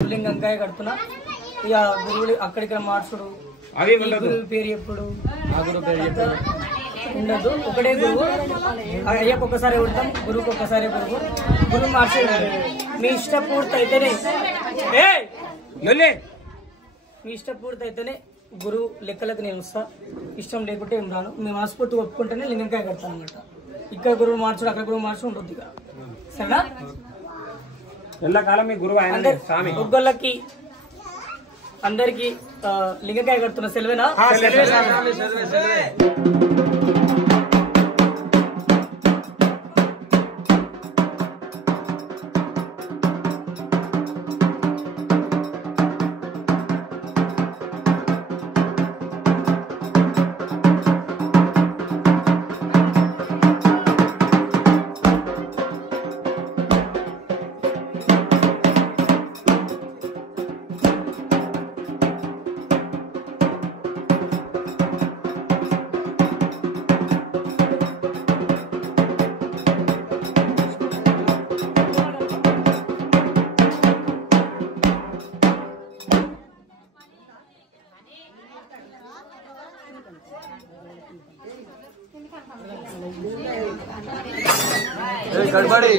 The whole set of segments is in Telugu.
లింగంకాయ కడుతున్నా ఇక గురువులు అక్కడిక్కడ మార్చుడు గురువు పేరు ఎప్పుడు ఉండదు. ఒకటే గురువు. అయ్యకు ఒక్కసారి ఉంటాం, గురువుకి ఒక్కసారి గురువు మార్చేది. మీ ఇష్టం పూర్తి అయితేనే గురువు లెక్కలకు నేను వస్తా. ఇష్టం లేకుంటే ఏం రాను. మేము మనస్ఫూర్తి ఒప్పుకుంటేనే లింగంకాయ కడతాను అనమాట. ఇక్కడ గురువు మార్చుడు అక్కడ గురువు మార్చుడు ఉంటుంది. ఇక సరేనా? ఒగ్గోళ్ళకి అందరికి లింగకాయ కడుతున్న సెలవేనా? गड़बड़ी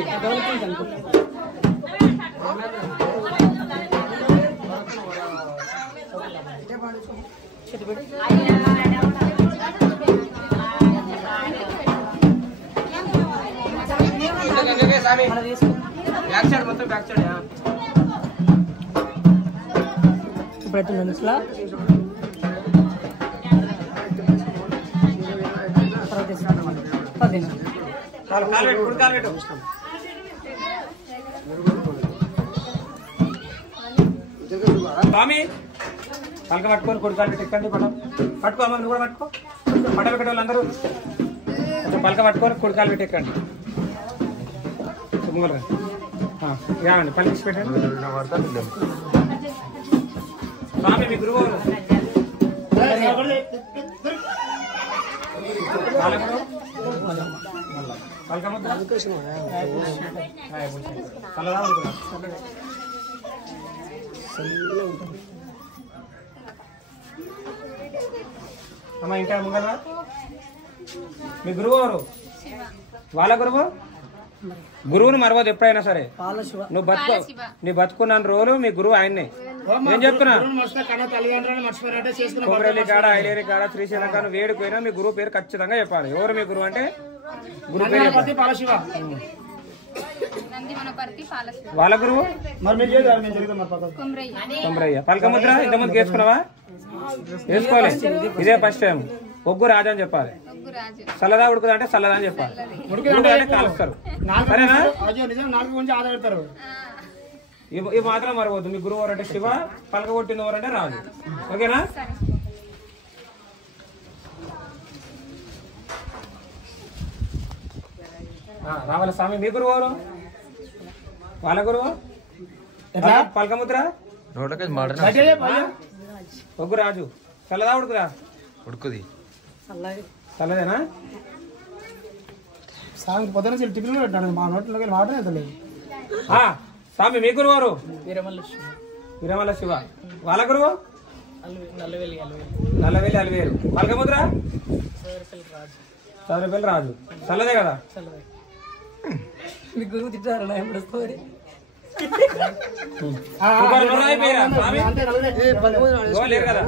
स्वामी पलक पट्टुकोनी कुड़काल पेट्टंడి पट्टुको अम्मा నువ్వు కూడా పట్టుకో పట్ట పెట్టే వాళ్ళందరూ పలక పట్టుకొని కుడికాలు పెట్టేకండి సుమగలగా యానండి పలికి పెట్టండి స్వామి మీ గురువు పలక ముద్ర చల్లదా ఉంటుంది అమ్మ ఇంకా ముంగరా మీ గురువు ఎవరు? వాళ్ళ గురువు గురువుని మరవద్దు ఎప్పుడైనా సరే. నువ్వు నీ బతుకున్న రోజులు మీ గురువు ఆయన్నే. నేను చెప్తున్నా కొమరేలి కాడ ఐలేరి కాడ శ్రీశైలం కాడ వేడిపోయినా మీ గురువు పేరు ఖచ్చితంగా చెప్పాలి. ఎవరు మీ గురువు అంటే గురువు పేరు వాళ్ళ గురువు కొమరయ్య. పలక ముద్ర ఇంతమంది వేసుకున్నావా? వేసుకోవాలి. ఇదే ఫస్ట్ టైం. ఒగ్గు రాజు అని చెప్పాలి. చల్లదా ఉడుకుదా అంటే చల్లదా అని చెప్పాలి. ఉడుకుదా అంటే కాలుస్తారు. సరేనా? ఇవి మాత్రం మరవద్దు. మీ గురువు ఎవరంటే శివ, పలక కొట్టిన ఎవరంటే రాజు. ఓకేనా? రావాలి స్వామి. మీ గురువు ఎవరు? వాళ్ళ గురువు పలక ముద్ర ఒగ్గు రాజు. చల్లదా ఉడుకుదా? ఉడుకుది. చల్లదేనా? పొద్దున టిఫిన్ పెట్టాను. మా నోట్లోకి వాటర్ లేదు. స్వామి మీ గురువు ఎవరు? వీరమల్ల శివ. వాళ్ళ గురువు నల్లవేలి అలివేరు. పలక ముద్ర చదువుపల్లి రాజు. చల్లదే కదా? మీ గురువు తిట్టారు లేరు కదా?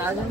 రాజు